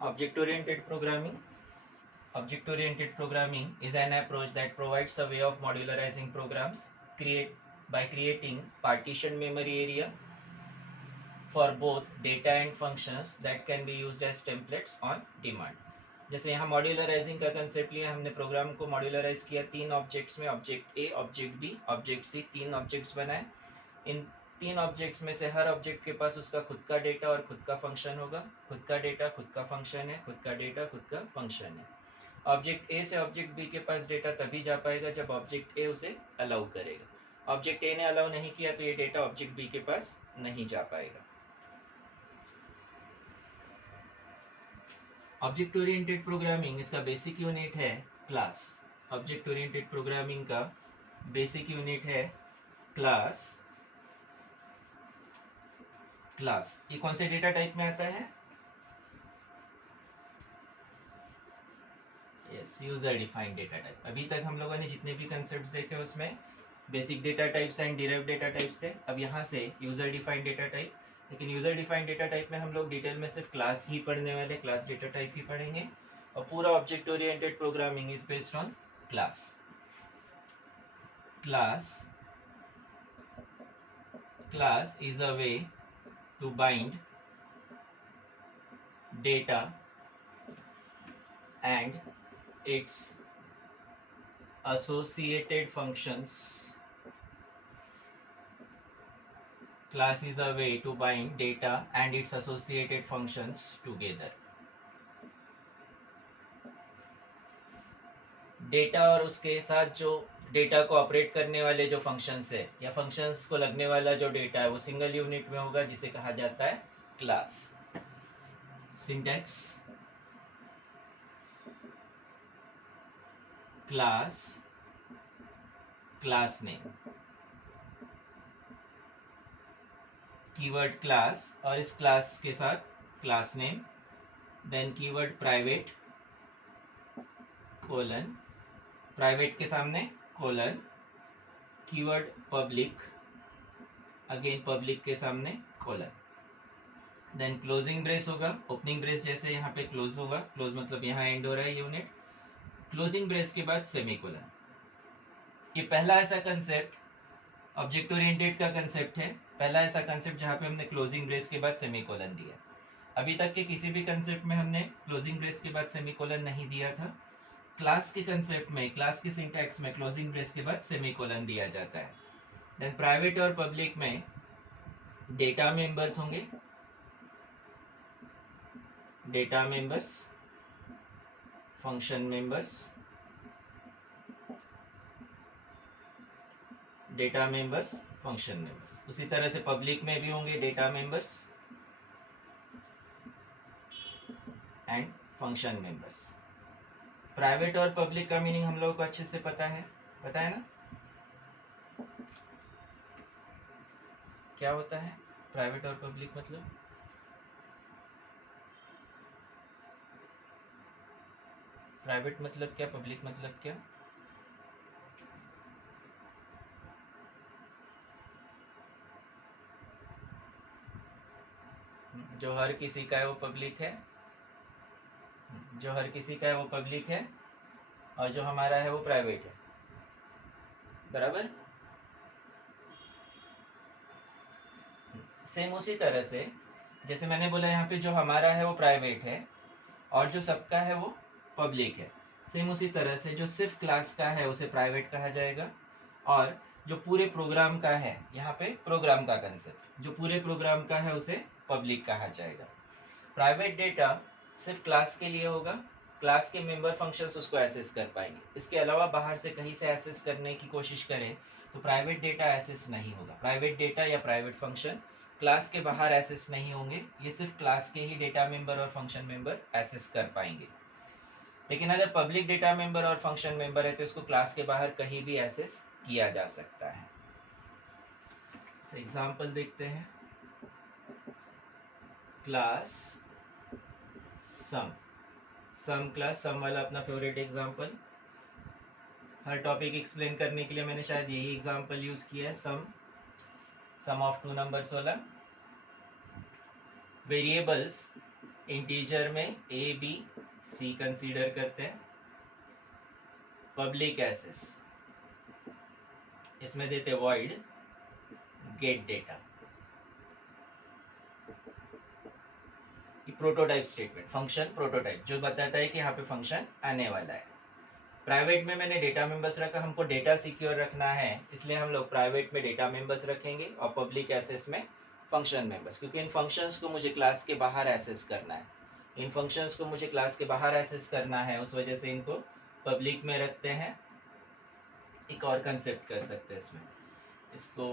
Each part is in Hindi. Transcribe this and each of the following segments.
Object-oriented programming. Object-oriented programming is an approach that provides a way of modularizing programs by creating partition memory area for both data and functions that can be used as templates on demand. जैसे यहाँ मॉड्यूलराइजिंग का कंसेप्ट लिया हमने, प्रोग्राम को मॉड्यूलराइज किया 3 ऑब्जेक्ट्स में, object A, object B, object C, 3 objects बनाए। इन 3 ऑब्जेक्ट्स में से हर ऑब्जेक्ट के पास उसका खुद का डेटा और खुद का फंक्शन होगा। खुद का डेटा खुद का फंक्शन है, खुद का डेटा खुद का फंक्शन है। ऑब्जेक्ट ए से ऑब्जेक्ट बी के पास डेटा तभी जा पाएगा जब ऑब्जेक्ट ए उसे अलाउ करेगा। ऑब्जेक्ट ए ने अलाउ नहीं किया तो ये डेटा ऑब्जेक्ट बी के पास नहीं जा पाएगा। ऑब्जेक्ट ओरिएंटेड प्रोग्रामिंग, इसका बेसिक यूनिट है क्लास। ऑब्जेक्ट ओरिएंटेड प्रोग्रामिंग का बेसिक यूनिट है क्लास। क्लास ये कौन से डेटा टाइप में आता है? Yes, user defined data type. अभी तक हम लोगों ने जितने भी कंसेप्ट्स देखे उसमें basic data types and derived data types थे। अब यहाँ से यूजर डिफाइंड डेटा टाइप, लेकिन यूजर डिफाइंड डेटा टाइप में हम लोग डिटेल में सिर्फ क्लास ही पढ़ने वाले, क्लास डेटा टाइप ही पढ़ेंगे। और पूरा object oriented programming is based on class. Class is a way to bind data and its associated functions. Class is a way to bind data and its associated functions together. Data और उसके साथ जो डेटा को ऑपरेट करने वाले जो फंक्शंस है या फंक्शंस को लगने वाला जो डेटा है वो सिंगल यूनिट में होगा, जिसे कहा जाता है class. Syntax, class, class name, keyword class और इस क्लास के साथ class name, then keyword private, colon, private के सामने colon, keyword public, again public के सामने कोलन, देन क्लोजिंग ब्रेस होगा, ओपनिंग ब्रेस जैसे यहाँ पे क्लोज होगा, क्लोज मतलब यहाँ एंड हो रहा है यूनिट, क्लोजिंग ब्रेस के बाद सेमीकोलन। ये पहला ऐसा कंसेप्ट ऑब्जेक्ट ओरिएंटेड का कंसेप्ट है, पहला ऐसा कंसेप्ट जहाँ पे हमने क्लोजिंग ब्रेस के बाद सेमीकोलन दिया। अभी तक के किसी भी कंसेप्ट में हमने क्लोजिंग ब्रेस के बाद सेमीकोलन नहीं दिया था। क्लास के कंसेप्ट में, क्लास के सिंटैक्स में क्लोजिंग ब्रेस के बाद सेमीकोलन दिया जाता है। देन प्राइवेट और पब्लिक में डेटा मेंबर्स होंगे, data members, function members, data members, function members. उसी तरह से पब्लिक में भी होंगे data members and function members. Private और पब्लिक का मीनिंग हम लोगों को अच्छे से पता है ना? क्या होता है प्राइवेट और पब्लिक मतलब? प्राइवेट मतलब क्या, पब्लिक मतलब क्या? जो हर किसी का है वो पब्लिक है, जो हर किसी का है वो पब्लिक है, और जो हमारा है वो प्राइवेट है, बराबर। सेम उसी तरह से जैसे मैंने बोला यहाँ पे जो हमारा है वो प्राइवेट है और जो सबका है वो पब्लिक है, सेम उसी तरह से जो सिर्फ क्लास का है उसे प्राइवेट कहा जाएगा, और जो पूरे प्रोग्राम का है, यहाँ पे प्रोग्राम का कंसेप्ट, जो पूरे प्रोग्राम का है उसे पब्लिक कहा जाएगा। प्राइवेट डेटा सिर्फ क्लास के लिए होगा, क्लास के मेंबर फंक्शंस उसको एक्सेस कर पाएंगे। इसके अलावा बाहर से कहीं से एक्सेस करने की कोशिश करें तो प्राइवेट डेटा एक्सेस नहीं होगा। प्राइवेट डेटा या प्राइवेट फंक्शन क्लास के बाहर एक्सेस नहीं होंगे, ये सिर्फ क्लास के ही डेटा मेंबर और फंक्शन मेंबर एक्सेस कर पाएंगे। लेकिन अगर पब्लिक डेटा मेंबर और फंक्शन मेंबर है तो इसको क्लास के बाहर कहीं भी एक्सेस किया जा सकता है। एग्जाम्पल देखते हैं। क्लास सम क्लास, सम वाला अपना फेवरेट एग्जाम्पल। हर टॉपिक एक्सप्लेन करने के लिए मैंने शायद यही एग्जाम्पल यूज किया है, सम ऑफ टू नंबर्स वाला। वेरिएबल्स इंटीजर में ए बी सी कंसीडर करते हैं। पब्लिक एक्सेस इसमें देते void gate data. Prototype statement, function prototype जो बताता है कि यहाँ पे फंक्शन आने वाला है। प्राइवेट में मैंने डेटा मेंबर्स रखा, हमको डेटा सिक्योर रखना है इसलिए हम लोग प्राइवेट में डेटा मेंबर्स रखेंगे और पब्लिक एक्सेस में फंक्शन मेंबर्स, क्योंकि इन फंक्शंस को मुझे क्लास के बाहर एक्सेस करना है। इन फंक्शंस को मुझे क्लास के बाहर एक्सेस करना है, उस वजह से इनको पब्लिक में रखते हैं। एक और कंसेप्ट कर सकते हैं इसमें, इसको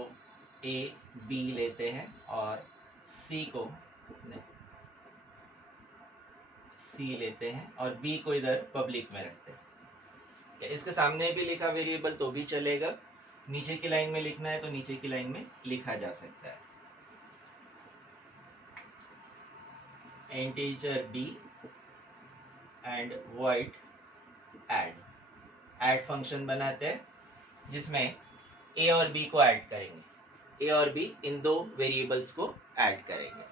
ए बी लेते हैं और सी को सी लेते हैं और बी को इधर पब्लिक में रखते हैं। इसके सामने भी लिखा वेरिएबल तो भी चलेगा, नीचे की लाइन में लिखना है तो नीचे की लाइन में लिखा जा सकता है। Integer b and void add function बनाते हैं जिसमें a और b को ऐड करेंगे, a और b इन दो वेरिएबल्स को ऐड करेंगे।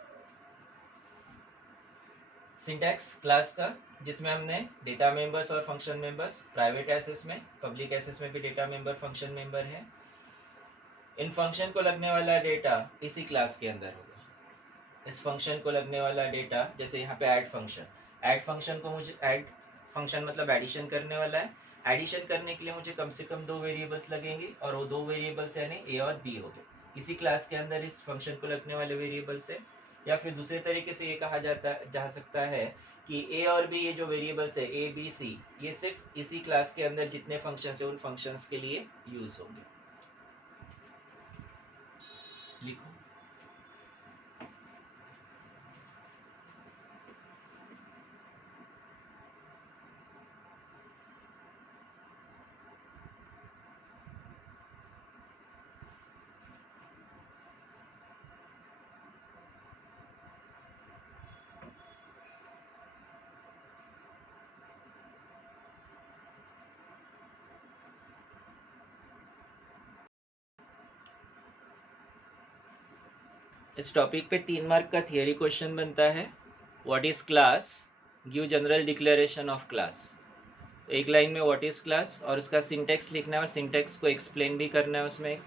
सिंटैक्स क्लास का जिसमें हमने डेटा मेंबर्स और फंक्शन मेंबर्स, प्राइवेट एक्सेस में पब्लिक एक्सेस में भी डेटा मेंबर फंक्शन मेंबर है। इन फंक्शन को लगने वाला डेटा इसी क्लास के अंदर होगा। इस फंक्शन को लगने वाला डेटा, जैसे यहाँ पे ऐड फंक्शन को मुझे ऐड फंक्शन मतलब एडिशन करने वाला है। एडिशन करने के लिए मुझे कम से कम दो वेरिएबल्स लगेंगे और वो दो वेरिएबल्स यानी ए और बी हो गए इसी क्लास के अंदर इस फंक्शन को लगने वाले वेरिएबल से। या फिर दूसरे तरीके से ये कहा जा सकता है कि ए और बी ये जो वेरिएबल्स है ए बी सी, ये सिर्फ इसी क्लास के अंदर जितने फंक्शंस है उन फंक्शंस के लिए यूज होंगे। लिखो इस टॉपिक पे 3 मार्क का थियरी क्वेश्चन बनता है। What is class, give general declaration of class. एक लाइन में व्हाट इज क्लास और उसका सिंटेक्स लिखना है और सिंटेक्स को एक्सप्लेन भी करना है। उसमें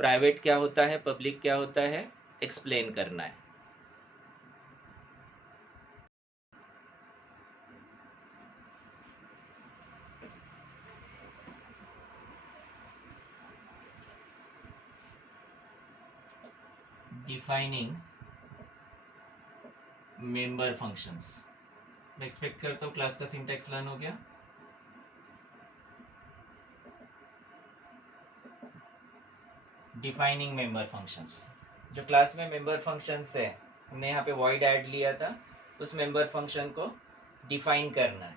प्राइवेट क्या होता है, पब्लिक क्या होता है, एक्सप्लेन करना है। Defining member functions. मैं एक्सपेक्ट करता हूँ क्लास का सिंटेक्स लर्न हो गया। डिफाइनिंग मेंबर फंक्शंस, जो क्लास में मेंबर फंक्शंस है हमने यहाँ पे वॉइड ऐड लिया था, उस मेंबर फंक्शन को डिफाइन करना है।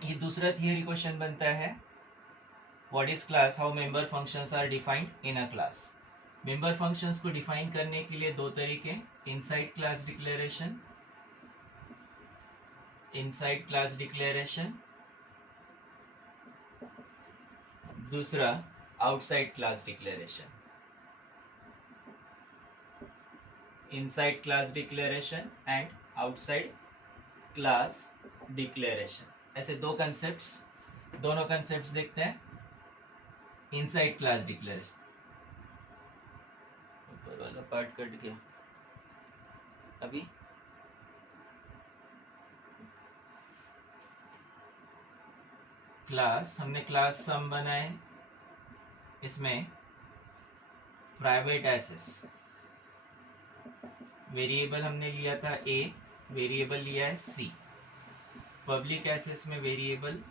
ये दूसरा थियरी क्वेश्चन बनता है। What is class, how member functions are defined in a class. Member functions को डिफाइन करने के लिए दो तरीके, inside class declaration, inside class declaration, दूसरा outside class declaration. Inside class declaration and outside class declaration, ऐसे दो कंसेप्ट्स, दोनों कंसेप्ट्स देखते हैं। इनसाइड क्लास डिक्लेरेशन, ऊपर वाला पार्ट कट गया अभी। क्लास, हमने क्लास सम बनाए, इसमें प्राइवेट एक्सेस वेरिएबल हमने लिया था ए, वेरिएबल लिया है सी। पब्लिक एक्सेस में वेरिएबल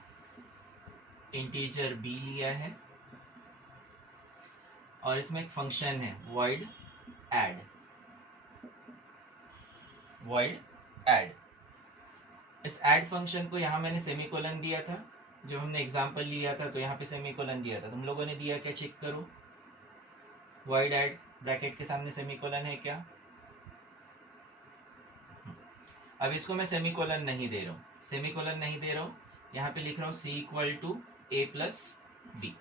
इंटीजर बी लिया है और इसमें एक फंक्शन है void add, void add। इस ऐड फंक्शन को यहाँ मैंने सेमीकोलन दिया था, जब हमने एग्जांपल लिया था तो यहाँ पे सेमीकोलन दिया था। तुम लोगों ने दिया क्या, चेक करो। void add ब्रैकेट के सामने सेमीकोलन है क्या? अब इसको मैं सेमीकोलन नहीं दे रहा हूँ, सेमीकोलन नहीं दे रहा हूँ, यहाँ पे लिख रहा हूँ c equal to a plus B,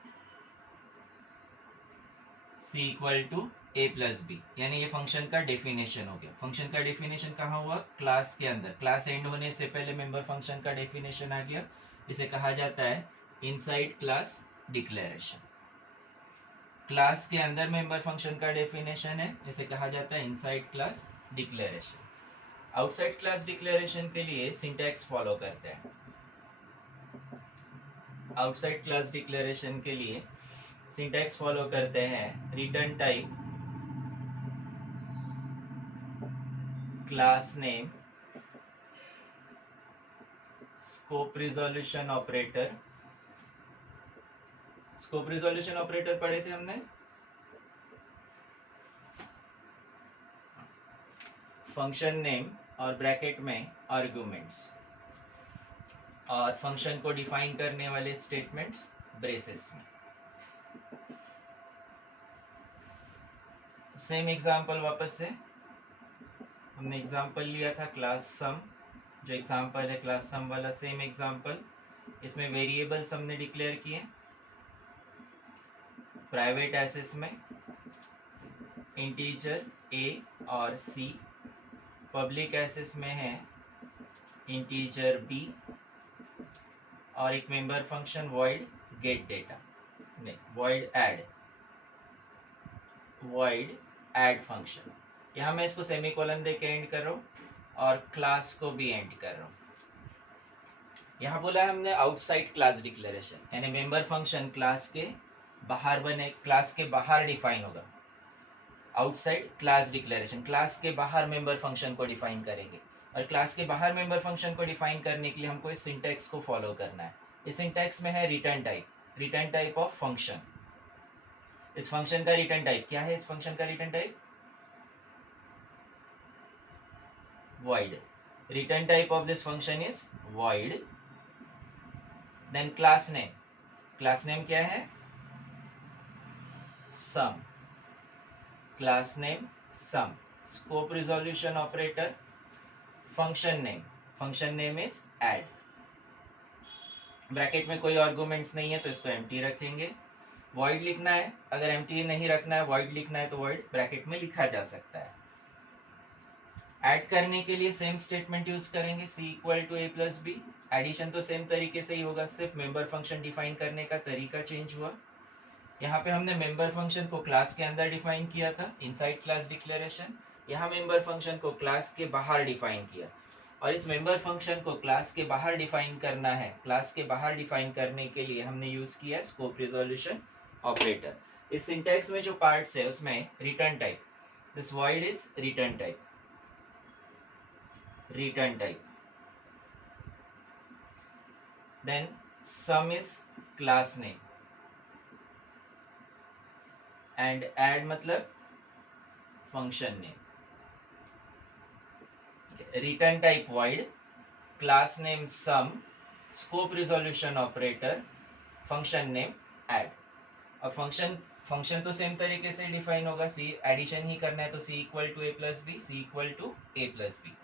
c equal to A plus B, यानी ये फंक्शन का डेफिनेशन हो गया। फंक्शन का डेफिनेशन कहाँ हुआ? क्लास के अंदर। क्लास एंड होने से पहले मेंबर फंक्शन का डेफिनेशन आ गया। इसे कहा जाता है इनसाइड क्लास डिक्लेरेशन। क्लास के अंदर मेंबर फंक्शन का डेफिनेशन है, इसे कहा जाता है inside class declaration. Outside class declaration के लिए सिंटैक्स फॉलो करते हैं। आउटसाइड क्लास डिक्लेरेशन के लिए सिंटैक्स फॉलो करते हैं return type, class name, scope resolution operator. Scope resolution operator पढ़े थे हमने। फंक्शन नेम और ब्रैकेट में आर्गुमेंट्स, और फंक्शन को डिफाइन करने वाले स्टेटमेंट्स ब्रेसेस में। सेम एग्जांपल वापस से हमने एग्जांपल लिया था क्लास सम, जो एग्जांपल है क्लास सम वाला, सेम एग्जांपल। इसमें वेरिएबल्स हमने डिक्लेयर किए प्राइवेट एसेस में, इंटीजर ए और सी। पब्लिक एसेस में है इंटीजर बी, और एक member function void gate data, नहीं void add फंक्शन। यहाँ मैं इसको सेमीकोलन दे के एंड कर रहा हूँ और क्लास को भी एंड कर रहा हूँ। यहाँ बोला है हमने आउटसाइड क्लास डिक्लेरेशन, यानी मेंबर फंक्शन क्लास के बाहर बने, क्लास के बाहर डिफाइन होगा। आउटसाइड क्लास डिक्लेरेशन, क्लास के बाहर मेंबर फंक्शन को डिफाइन करेंगे, और क्लास के बाहर मेंबर फंक्शन को डिफाइन करने के लिए हमको इस सिंटैक्स को फॉलो करना है। इस सिंटैक्स में है return type, return type of function. इस फंक्शन का रिटर्न टाइप क्या है? इस फंक्शन का return type void. Return type of this function is void. Then class name, class name क्या है? sum, class name sum. Scope resolution operator, function name is add. Bracket में कोई आर्गुमेंट्स नहीं है तो इसको एम्प्टी रखेंगे। void लिखना है, अगर एम्प्टी नहीं रखना है, void लिखना है तो void ब्रैकेट में लिखा जा सकता है। ऐड करने के लिए सेम स्टेटमेंट यूज करेंगे, c equal to a plus B. Addition तो सेम तरीके से ही होगा, सिर्फ मेंबर फंक्शन डिफाइन करने का तरीका चेंज हुआ। यहाँ पे हमने मेंबर फंक्शन को क्लास के अंदर डिफाइन किया था, इनसाइड क्लास डिक्लेरेशन। यहाँ मेंबर फंक्शन को क्लास के बाहर डिफाइन किया, और इस मेंबर फंक्शन को क्लास के बाहर डिफाइन करना है। क्लास के बाहर डिफाइन करने के लिए हमने यूज किया स्कोप रिजोल्यूशन ऑपरेटर। इस सिंटैक्स में जो पार्ट्स है उसमें return type, this void is return type, return type. Then sum is class name, and add मतलब function name. Return type void, class name sum, scope resolution operator, function name add. अब फंक्शन तो सेम तरीके से डिफाइन होगा, सी एडिशन ही करना है तो c equal to a plus B, C equal to a plus B.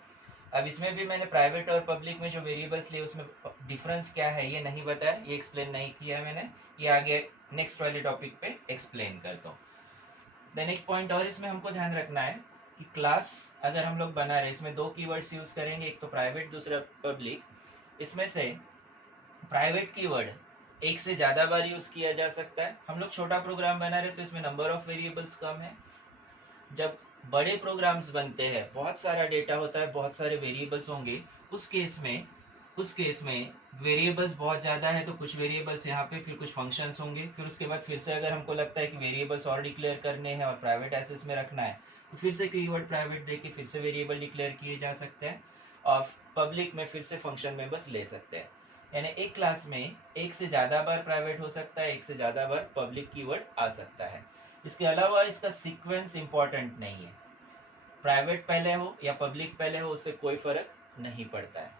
अब इसमें भी मैंने प्राइवेट और पब्लिक में जो वेरिएबल्स लिए उसमें डिफरेंस क्या है ये नहीं बताया, ये एक्सप्लेन नहीं किया मैंने, ये आगे नेक्स्ट वाले टॉपिक पे एक्सप्लेन करता हूँ। देन एक पॉइंट और इसमें हमको ध्यान रखना है कि क्लास अगर हम लोग बना रहे, इसमें दो कीवर्ड्स यूज करेंगे, एक तो प्राइवेट दूसरा पब्लिक। इसमें से प्राइवेट कीवर्ड एक से ज़्यादा बार यूज किया जा सकता है। हम लोग छोटा प्रोग्राम बना रहे तो इसमें नंबर ऑफ वेरिएबल्स कम है। जब बड़े प्रोग्राम्स बनते हैं, बहुत सारा डेटा होता है, बहुत सारे वेरिएबल्स होंगे, उस केस में वेरिएबल्स बहुत ज़्यादा है तो कुछ वेरिएबल्स यहाँ पे, फिर कुछ फंक्शंस होंगे, फिर उसके बाद फिर से अगर हमको लगता है कि वेरिएबल्स और डिक्लेयर करने हैं और प्राइवेट एसेस में रखना है तो फिर से कीवर्ड प्राइवेट देके फिर से वेरिएबल डिक्लेयर किए जा सकते हैं, और पब्लिक में फिर से फंक्शन मेंबर्स ले सकते हैं। यानी एक क्लास में एक से ज़्यादा बार प्राइवेट हो सकता है, एक से ज़्यादा बार पब्लिक कीवर्ड आ सकता है। इसके अलावा इसका सीक्वेंस इंपॉर्टेंट नहीं है, प्राइवेट पहले हो या पब्लिक पहले हो उससे कोई फर्क नहीं पड़ता है।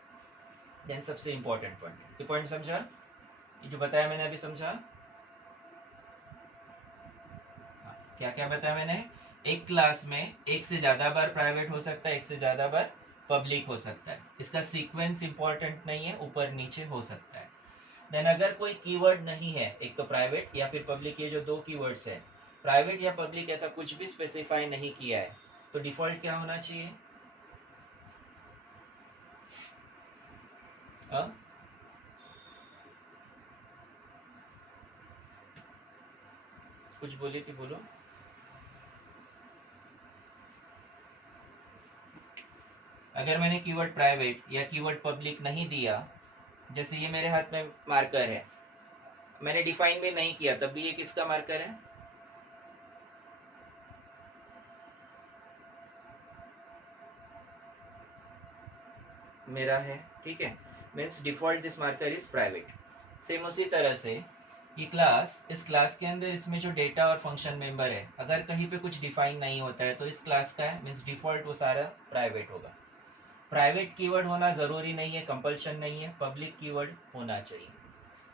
देन सबसे इंपॉर्टेंट पॉइंट, ये पॉइंट समझा, ये जो बताया मैंने अभी समझा? हाँ, क्या क्या बताया मैंने? एक क्लास में एक से ज्यादा बार प्राइवेट हो सकता है, एक से ज्यादा बार पब्लिक हो सकता है, इसका सीक्वेंस इंपॉर्टेंट नहीं है, ऊपर नीचे हो सकता है। देन अगर कोई कीवर्ड नहीं है, एक तो प्राइवेट या फिर पब्लिक, ये जो दो कीवर्ड्स है, प्राइवेट या पब्लिक ऐसा कुछ भी स्पेसिफाई नहीं किया है, तो डिफॉल्ट क्या होना चाहिए? कुछ बोले कि बोलो। अगर मैंने कीवर्ड प्राइवेट या कीवर्ड पब्लिक नहीं दिया, जैसे ये मेरे हाथ में मार्कर है, मैंने डिफाइन भी नहीं किया, तब भी ये किसका मार्कर है? मेरा है, ठीक है। Means default this marker is private. Same उसी तरह से ये क्लास, इस क्लास के अंदर इसमें जो डेटा और फंक्शन मेंबर है, अगर कहीं पे कुछ डिफाइन नहीं होता है तो इस क्लास का है, मीन्स डिफॉल्ट वो सारा प्राइवेट होगा। प्राइवेट कीवर्ड होना ज़रूरी नहीं है, कंपल्शन नहीं है, पब्लिक कीवर्ड होना चाहिए।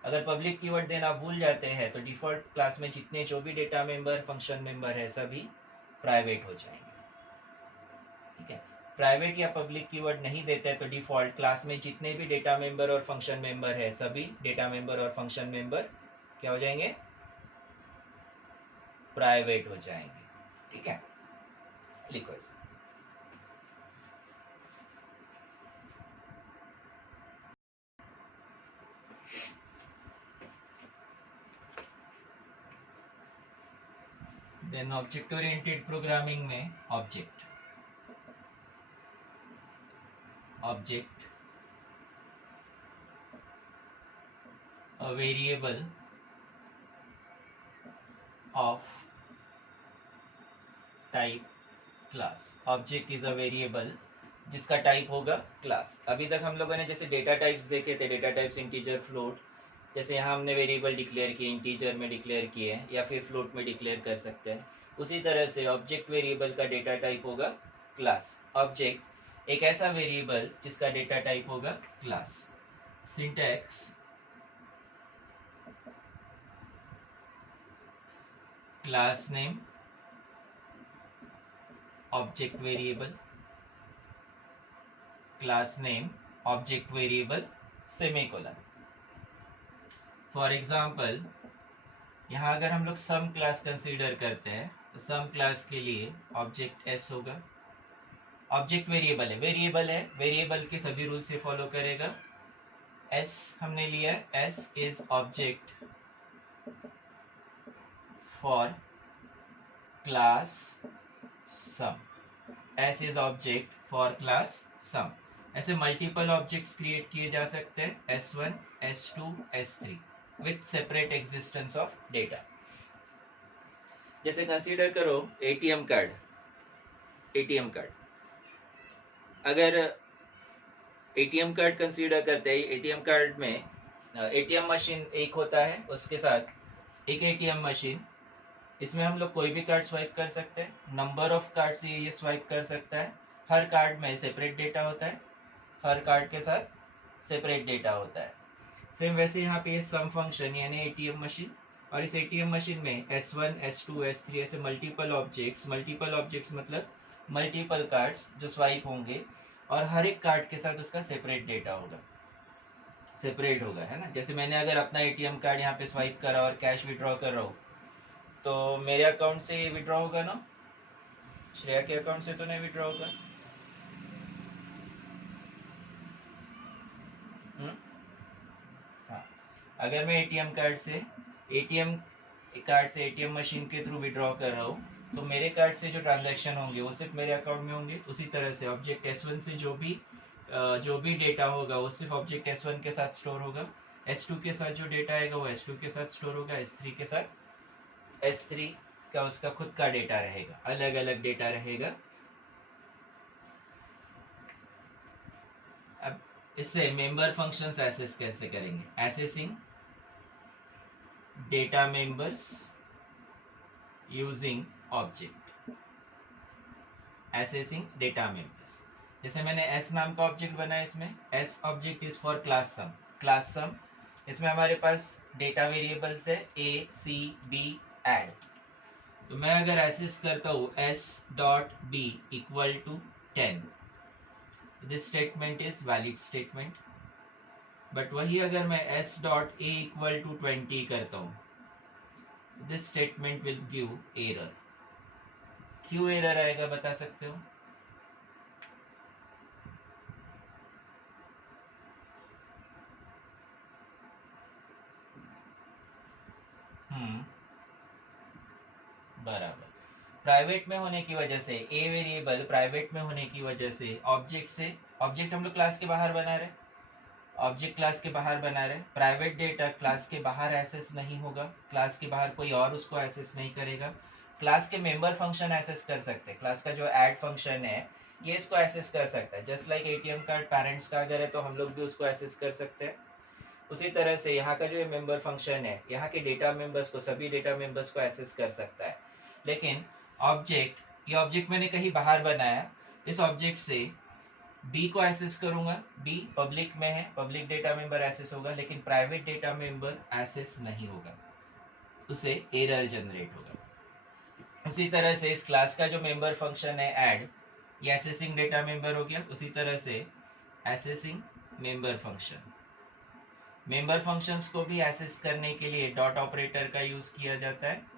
अगर पब्लिक कीवर्ड देना भूल जाते हैं तो डिफ़ॉल्ट क्लास में जितने जो भी डेटा मेंबर फंक्शन मेंबर है सभी प्राइवेट हो जाएंगे, ठीक है। प्राइवेट या पब्लिक कीवर्ड नहीं देते तो डिफ़ॉल्ट क्लास में जितने भी डेटा मेंबर और फंक्शन मेंबर है सभी डेटा मेंबर और फंक्शन मेंबर क्या हो जाएंगे? प्राइवेट हो जाएंगे, ठीक है। लिखो इसे। देन ऑब्जेक्ट ओरिएंटेड प्रोग्रामिंग में object a variable of type class। Object is a variable जिसका टाइप होगा क्लास। अभी तक हम लोगों ने जैसे डेटा टाइप्स देखे थे, डेटा टाइप्स इंटीजर, फ्लोट, जैसे यहाँ हमने वेरिएबल डिक्लेयर किए, इंटीजर में डिक्लेयर किए या फिर फ्लोट में डिक्लेयर कर सकते हैं, उसी तरह से ऑब्जेक्ट वेरिएबल का डेटा टाइप होगा क्लास। ऑब्जेक्ट एक ऐसा वेरिएबल जिसका डेटा टाइप होगा class. Syntax class name object variable, class name object variable, semicolon. For example यहाँ अगर हम लोग सम क्लास कंसीडर करते हैं तो सम क्लास के लिए ऑब्जेक्ट एस होगा। ऑब्जेक्ट वेरिएबल है, वेरिएबल के सभी रूल से फॉलो करेगा। एस हमने लिया, S is object for class sum, S is object for class sum. ऐसे मल्टीपल ऑब्जेक्ट्स क्रिएट किए जा सकते हैं, S1, S2, S3 with separate existence of data. जैसे कंसीडर करो एटीएम कार्ड, अगर एटीएम कार्ड कंसीडर करते हैं, एटीएम कार्ड में एटीएम मशीन एक होता है, उसके साथ एक एटीएम मशीन, इसमें हम लोग कोई भी कार्ड स्वाइप कर सकते हैं, नंबर ऑफ कार्ड से ये स्वाइप कर सकता है। हर कार्ड में सेपरेट डेटा होता है, हर कार्ड के साथ सेपरेट डेटा होता है। सेम वैसे यहाँ पे सम फंक्शन यानी एटीएम मशीन, और इस एटीएम मशीन में S1, S2, S3 ऐसे मल्टीपल ऑब्जेक्ट्स मतलब मल्टीपल कार्ड्स जो स्वाइप होंगे, और हर एक कार्ड के साथ उसका सेपरेट डेटा होगा, सेपरेट होगा, है ना। जैसे मैंने अगर अपना एटीएम कार्ड यहाँ पे स्वाइप करा और कैश विड्रॉ कर रहा हूँ तो मेरे अकाउंट से विड्रॉ होगा ना, श्रेया के अकाउंट से तो नहीं विड्रॉ होगा। हाँ, अगर मैं एटीएम कार्ड से एटीएम मशीन के थ्रू विड्रॉ कर रहा हूँ तो मेरे कार्ड से जो ट्रांजैक्शन होंगे वो सिर्फ मेरे अकाउंट में होंगे। उसी तरह से ऑब्जेक्ट S1 से जो भी डेटा होगा वो सिर्फ ऑब्जेक्ट S1 के साथ स्टोर होगा, S2 के साथ जो डेटा आएगा वो S2 के साथ स्टोर होगा, S3 के साथ S3 का उसका खुद का डेटा रहेगा, अलग अलग डेटा रहेगा। अब इससे मेंबर फंक्शंस एक्सेस कैसे करेंगे? Accessing data members using object, accessing data members. जैसे मैंने S नाम का ऑब्जेक्ट बनाया, इसमें S object is for class sum, इसमें हमारे पास डेटा वेरिएबल्स है A, C, B, ऐड। तो मैं अगर एक्सेस करता हूँ S dot B equal to 10, this statement is valid statement. But वही अगर मैं S dot A equal to 20 करता हूँ this statement will give error. क्यों एरर आएगा बता सकते हो? बराबर। प्राइवेट में होने की वजह से, ए वेरिएबल प्राइवेट में होने की वजह से ऑब्जेक्ट हम लोग क्लास के बाहर बना रहे, ऑब्जेक्ट क्लास के बाहर बना रहे, प्राइवेट डेटा क्लास के बाहर एक्सेस नहीं होगा, क्लास के बाहर कोई और उसको एक्सेस नहीं करेगा। क्लास के मेंबर फंक्शन एक्सेस कर सकते हैं, क्लास का जो ऐड फंक्शन है ये इसको एक्सेस कर सकता है। Just like ATM card parents का अगर है तो हम लोग भी उसको एक्सेस कर सकते हैं। उसी तरह से यहाँ का जो ये मेंबर फंक्शन है यहाँ के डेटा मेंबर्स को, सभी डेटा मेंबर्स को एक्सेस कर सकता है। लेकिन ये ऑब्जेक्ट मैंने कहीं बाहर बनाया, इस ऑब्जेक्ट से बी को एक्सेस करूंगा, बी पब्लिक में है, पब्लिक डेटा मेंबर एक्सेस होगा, लेकिन प्राइवेट डेटा मेंबर एक्सेस नहीं होगा, उसे एरर जनरेट होगा। उसी तरह से इस क्लास का जो मेंबर फंक्शन है ऐड, ये एक्सेसिंग डेटा मेंबर हो गया। उसी तरह से accessing member function, member functions को भी एक्सेस करने के लिए डॉट ऑपरेटर का यूज किया जाता है।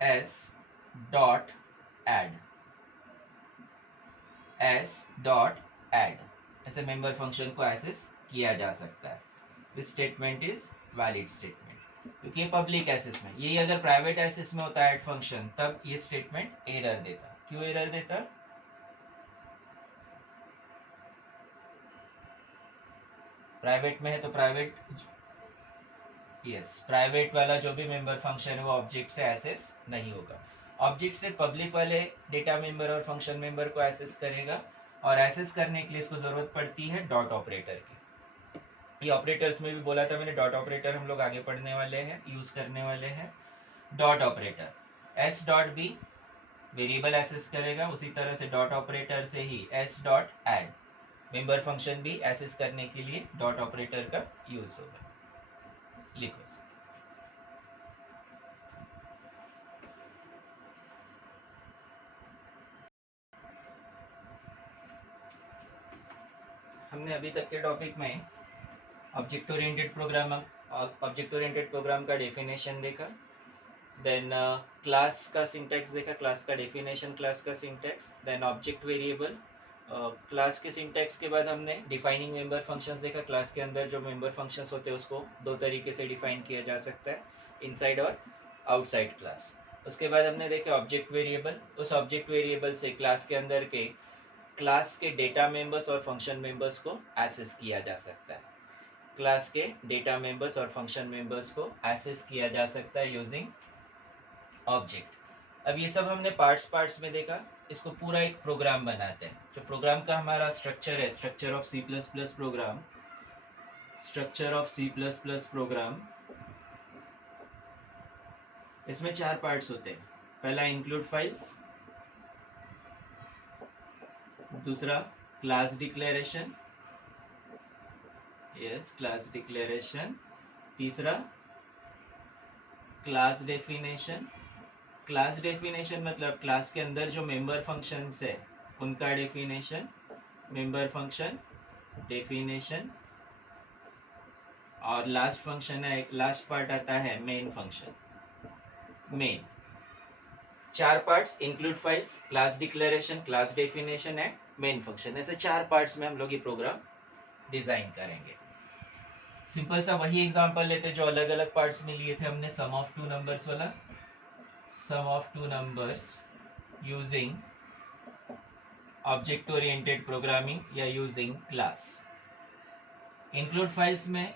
एस डॉट एड, ऐसे मेंबर फंक्शन को एक्सेस किया जा सकता है। This statement is valid statement, क्योंकि ये पब्लिक एक्सेस में, यही अगर प्राइवेट एक्सेस में होता है ऐड फंक्शन तब ये स्टेटमेंट एरर देता। क्यों एरर देता? प्राइवेट में है तो प्राइवेट, प्राइवेट वाला जो भी मेंबर फंक्शन है वो ऑब्जेक्ट से एक्सेस नहीं होगा, ऑब्जेक्ट से पब्लिक वाले डेटा मेंबर और फंक्शन मेंबर को एक्सेस करेगा। और एक्सेस करने के लिए इसको जरूरत पड़ती है डॉट ऑपरेटर की। ये ऑपरेटर्स में भी बोला था मैंने, डॉट ऑपरेटर हम लोग आगे पढ़ने वाले हैं, यूज करने वाले हैं। Dot operator, S dot B variable access करेगा, उसी तरह से डॉट ऑपरेटर से ही S dot add member function भी एक्सेस करने के लिए डॉट ऑपरेटर का यूज होगा। लिखो। हमने अभी तक के टॉपिक में ऑब्जेक्ट ओरिएंटेड प्रोग्राम का डेफिनेशन देखा, देन क्लास का सिंटैक्स देखा, क्लास का डेफिनेशन, क्लास का syntax, then object variable. Class के सिंटैक्स के बाद हमने डिफाइनिंग मेंबर फंक्शंस देखा। क्लास के अंदर जो मेंबर फंक्शंस होते हैं उसको दो तरीके से डिफाइन किया जा सकता है, इनसाइड और आउटसाइड क्लास। उसके बाद हमने देखा ऑब्जेक्ट वेरिएबल, उस ऑब्जेक्ट वेरिएबल से क्लास के अंदर के क्लास के डेटा मेंबर्स और फंक्शन मेंबर्स को एक्सेस किया जा सकता है, क्लास के डेटा मेंबर्स और फंक्शन मेंबर्स को एक्सेस किया जा सकता है यूजिंग ऑब्जेक्ट। अब ये सब हमने पार्ट्स में देखा, इसको पूरा एक प्रोग्राम बनाते हैं। जो प्रोग्राम का हमारा स्ट्रक्चर है, structure of C plus plus program, structure of C plus plus program, इसमें 4 पार्ट्स होते हैं। पहला इंक्लूड फाइल्स, दूसरा क्लास डिक्लेरेशन, क्लास डिक्लेरेशन, तीसरा क्लास डेफिनेशन। क्लास डेफिनेशन मतलब क्लास के अंदर जो मेंबर फंक्शंस है उनका डेफिनेशन, मेंबर फंक्शन डेफिनेशन। और लास्ट फंक्शन है, लास्ट पार्ट आता है main function, main. 4 parts, include files, class declaration, class definition and main function, ऐसे 4 पार्ट्स में हम लोग ये प्रोग्राम डिजाइन करेंगे। सिंपल सा वही एग्जांपल लेते जो अलग अलग पार्ट्स में लिए थे हमने, सम ऑफ टू नंबर्स वाला, sum of two numbers using object oriented programming या यूजिंग क्लास। इंक्लूड फाइल्स में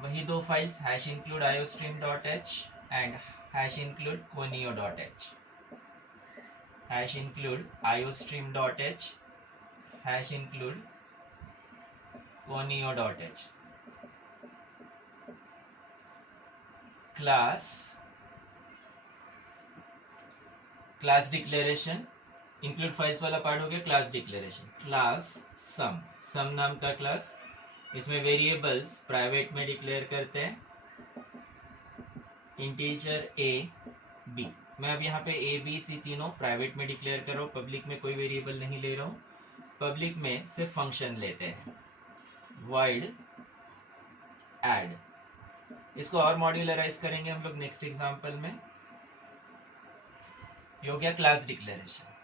वही 2 files, hash include iostream.h and hash include conio.h, hash include iostream.h, hash include conio.h। Class declaration, include files वाला पार्ट हो गया क्लास डिक्लेरेशन। क्लास सम नाम का क्लास, इसमें वेरिएबल्स प्राइवेट में डिक्लेयर करते हैं, इंटीजर ए बी। मैं अब यहाँ पे ए बी सी तीनों प्राइवेट में डिक्लेयर कर रहा हूँ, पब्लिक में कोई वेरिएबल नहीं ले रहा हूँ। पब्लिक में सिर्फ फंक्शन लेते हैं, void add, इसको और मॉड्यूलराइज करेंगे हम लोग नेक्स्ट एग्जांपल में। ये हो गया class declaration.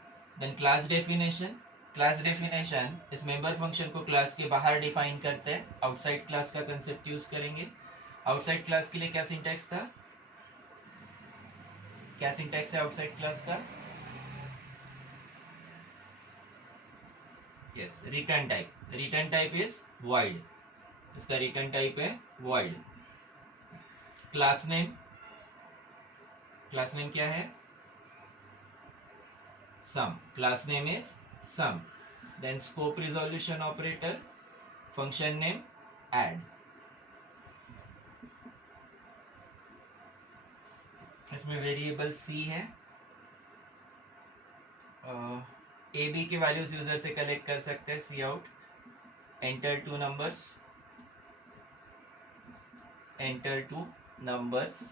Then class definition. Class definition इस मेंबर फंक्शन को क्लास के बाहर डिफाइन करते हैं, आउटसाइड क्लास का कंसेप्ट यूज करेंगे। आउटसाइड क्लास के लिए क्या सिंटैक्स था, क्या सिंटैक्स है आउटसाइड क्लास का? Yes, return type. Return type is void, इसका रिटर्न टाइप है void। Class name, class name क्या है? sum, class name is sum। Then scope resolution operator, function name add। इसमें वेरिएबल c है, ए बी की वैल्यूज यूजर से कलेक्ट कर सकते हैं। C out, enter two numbers, enter two numbers.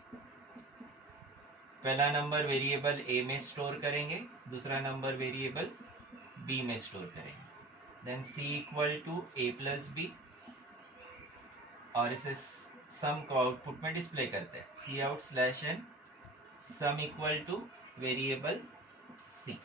पहला नंबर वेरिएबल ए में स्टोर करेंगे, दूसरा नंबर वेरिएबल बी में स्टोर करेंगे। Then C equal to A plus B, और इसे सम को आउटपुट में डिस्प्ले करते हैं। C out slash N sum equal to variable C.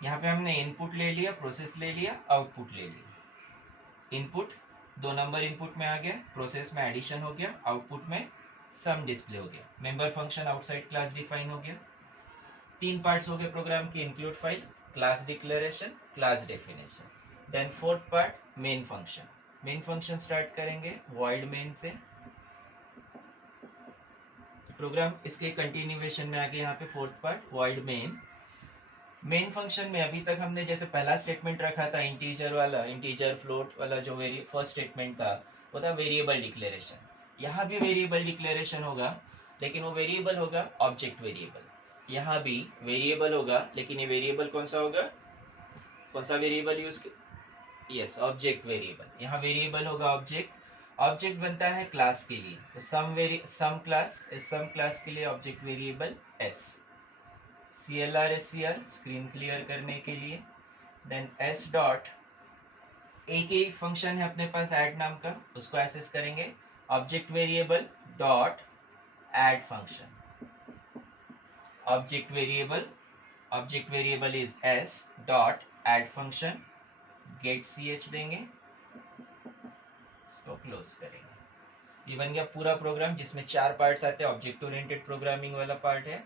यहाँ पे हमने इनपुट ले लिया, प्रोसेस ले लिया, आउटपुट ले लिया। इनपुट 2 नंबर इनपुट में आ गया, प्रोसेस में एडिशन हो गया, आउटपुट में सम डिस्प्ले हो गया। Member function outside class define हो गया। 3 पार्ट्स हो गए प्रोग्राम की, include file, class declaration, class definition. Then 4th part main function. Main function start करेंगे void मेन से। प्रोग्राम इसके कंटिन्यूएशन में आ गया यहाँ पे 4th part void main. Main function में अभी तक हमने जैसे पहला स्टेटमेंट रखा था इंटीजर वाला, इंटीजर फ्लोट वाला, जो फर्स्ट स्टेटमेंट था वो था वेरिएबल डिक्लेरेशन। यहाँ भी वेरिएबल डिक्लेरेशन होगा, लेकिन वो वेरिएबल होगा ऑब्जेक्ट वेरिएबल। यहाँ भी वेरिएबल होगा, लेकिन ये वेरिएबल कौन सा होगा, कौन सा variable use, yes, object variable. यहाँ वेरिएबल होगा ऑब्जेक्ट। ऑब्जेक्ट बनता है क्लास के लिए, तो सम क्लास, इस सम क्लास के लिए object variable S. CLR SCR screen clear करने के लिए। देन S डॉट, एक ही फंक्शन है अपने पास ऐड नाम का, उसको एक्सेस करेंगे। Object variable dot add function. Object variable is S dot add function, get ch देंगे, इसको क्लोज करेंगे। ये बन गया पूरा प्रोग्राम, जिसमें 4 पार्ट्स आते हैं। ऑब्जेक्ट ओरिएंटेड प्रोग्रामिंग वाला पार्ट है।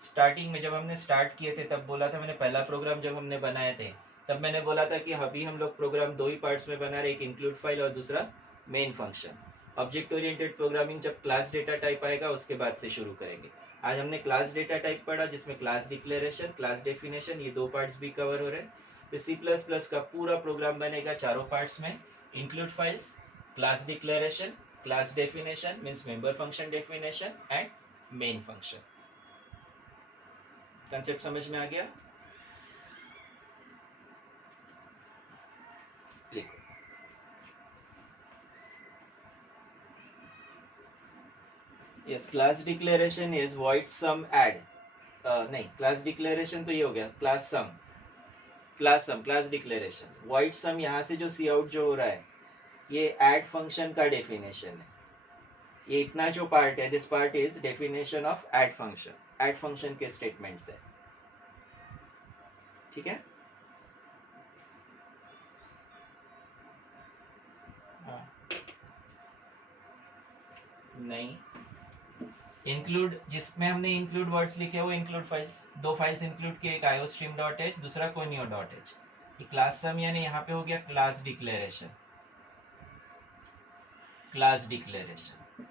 स्टार्टिंग में जब हमने स्टार्ट किए थे तब बोला था मैंने, पहला प्रोग्राम जब हमने बनाए थे तब मैंने बोला था कि अभी हम लोग प्रोग्राम 2 ही पार्ट्स में बना रहे, एक इंक्लूड फाइल और दूसरा main function. Object oriented programming जब क्लास डेटा टाइप आएगा उसके बाद से शुरू करेंगे। आज हमने क्लास डेटा टाइप पढ़ा, जिसमें क्लास डिक्लेरेशन, क्लास डेफिनेशन, ये 2 पार्ट्स भी कवर हो रहे हैं। तो C++ का पूरा प्रोग्राम बनेगा 4 पार्ट्स में, include files, class declaration, class definition means member function definition, and main function. Concept समझ में आ गया? लिखो। Yes, class declaration is void sum add। नहीं, क्लास डिक्लेरेशन तो ये हो गया, क्लास सम, क्लास डिक्लेरेशन। void sum यहाँ से जो सी आउट जो हो रहा है, ये ऐड फंक्शन का डेफिनेशन है। ये इतना जो पार्ट है, this part is definition of add function, add function के स्टेटमेंट्स है। ठीक है? नहीं, इंक्लूड, जिसमें हमने इंक्लूड वर्ड्स लिखे वो इंक्लूड फाइल्स, 2 फाइल्स इंक्लूड किए, एक iostream.h, दूसरा conio.h। ये क्लास सम यानी यहाँ पे हो गया class declaration, class declaration.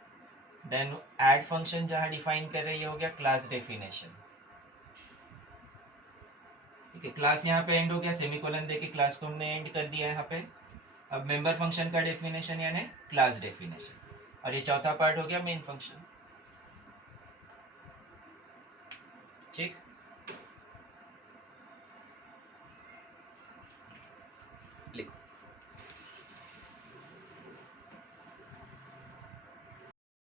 Then add function जहाँ डिफाइन कर रहे हैं, ये हो गया क्लास डेफिनेशन। ठीक है, क्लास यहाँ पे एंड हो गया, सेमीकोलन देके क्लास को हमने एंड कर दिया यहाँ पे। अब मेंबर फंक्शन का डेफिनेशन यानी क्लास डेफिनेशन, और ये चौथा पार्ट हो गया मेन फंक्शन। ठीक।